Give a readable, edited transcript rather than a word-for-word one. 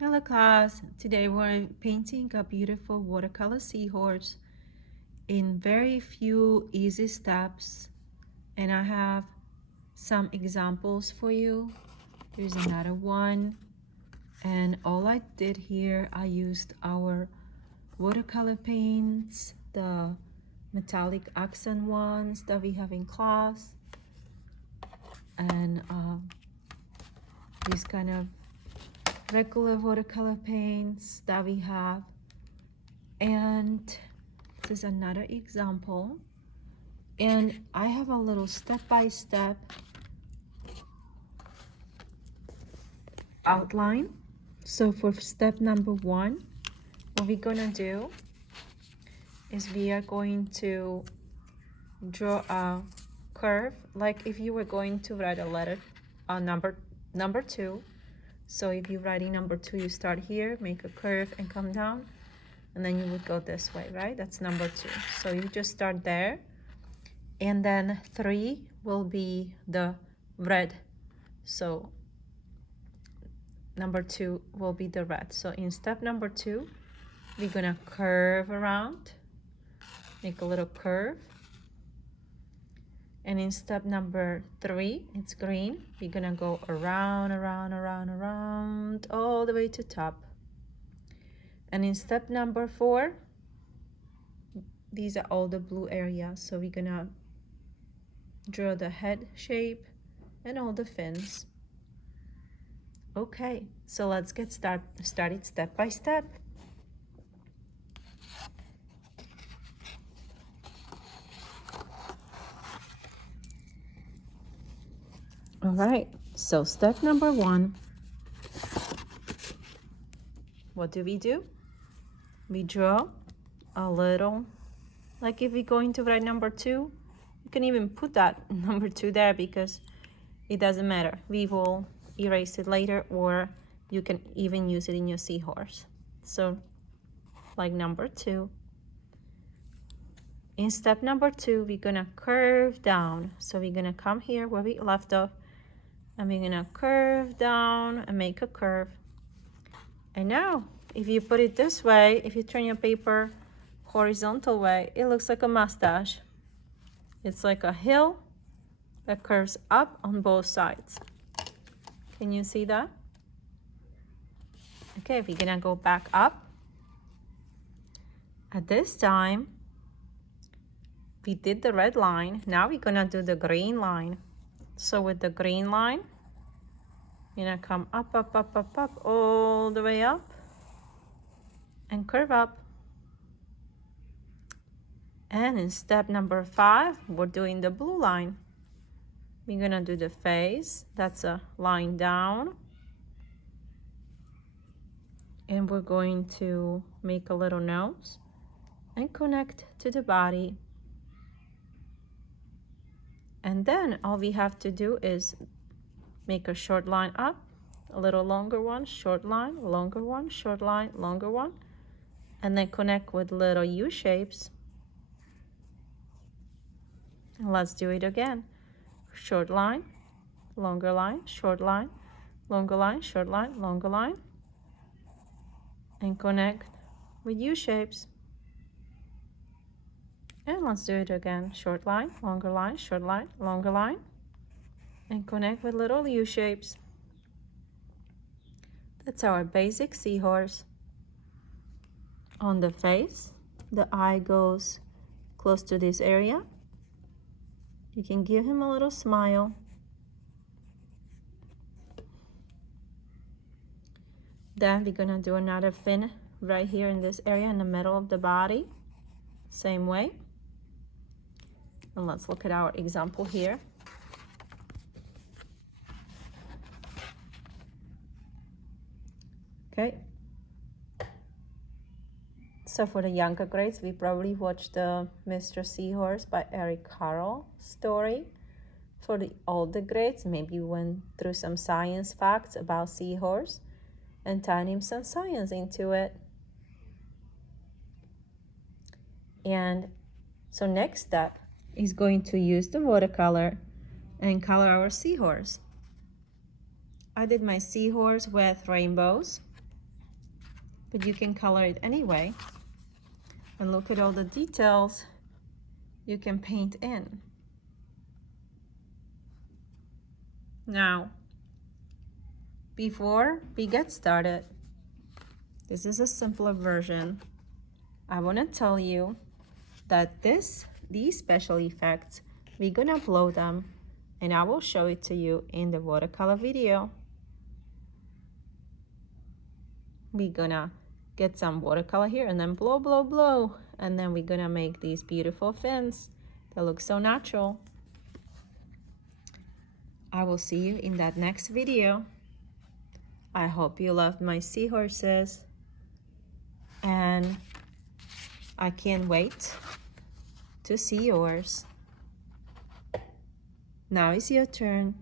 Hello class, today we're painting a beautiful watercolor seahorse in very few easy steps, and I have some examples for you. Here's another one, and all I did here, I used our watercolor paints, the metallic accent ones that we have in class, and these kind of regular watercolor paints that we have. And this is another example, and I have a little step-by-step outline. So for step number one, what we're gonna do is we are going to draw a curve, like if you were going to write a letter, number two. So if you're writing number two, you start here, make a curve and come down, and then you would go this way, right? That's number two. So you just start there, and then three will be the red. So number two will be the red. So in step number two, we're gonna curve around, make a little curve. And in step number three, it's green. We're gonna go around, all the way to top. And in step number four, these are all the blue areas. So we're gonna draw the head shape and all the fins. Okay, so let's get started step by step. All right, so step number one, what do? We draw a little, like if we're going to write number two, you can even put that number two there because it doesn't matter. We will erase it later, or you can even use it in your seahorse. So like number two. In step number two, we're gonna curve down. So we're gonna come here where we left off, and we're gonna curve down and make a curve. And now, if you put it this way, if you turn your paper horizontal way, it looks like a mustache. It's like a hill that curves up on both sides. Can you see that? Okay, we're gonna go back up. At this time, we did the red line. Now we're gonna do the green line. So with the green line, you're gonna come up, all the way up and curve up. And in step number five, we're doing the blue line. We're gonna do the face. That's a line down. And we're going to make a little nose and connect to the body. And then all we have to do is make a short line up, a little longer one, short line, longer one, short line, longer one, and then connect with little U shapes. And let's do it again. Short line, longer line, short line, longer line, short line, longer line, and connect with U shapes. And let's do it again. Short line, longer line, short line, longer line, and connect with little U shapes. That's our basic seahorse. On the face, the eye goes close to this area. You can give him a little smile. Then we're gonna do another fin right here in this area in the middle of the body. Same way. And let's look at our example here. Okay. So for the younger grades, we probably watched the Mr. Seahorse by Eric Carle story. For the older grades, maybe we went through some science facts about seahorse and tying some science into it. And so next step is going to use the watercolor and color our seahorse. I did my seahorse with rainbows. but you can color it anyway. And look at all the details you can paint in. Now, before we get started, this is a simpler version. I want to tell you that these special effects, we're gonna upload them and I will show it to you in the watercolor video. We're gonna get some watercolor here and then blow, blow, blow. And then we're gonna make these beautiful fins that look so natural. I will see you in that next video. I hope you loved my seahorses. And I can't wait to see yours. Now it's your turn.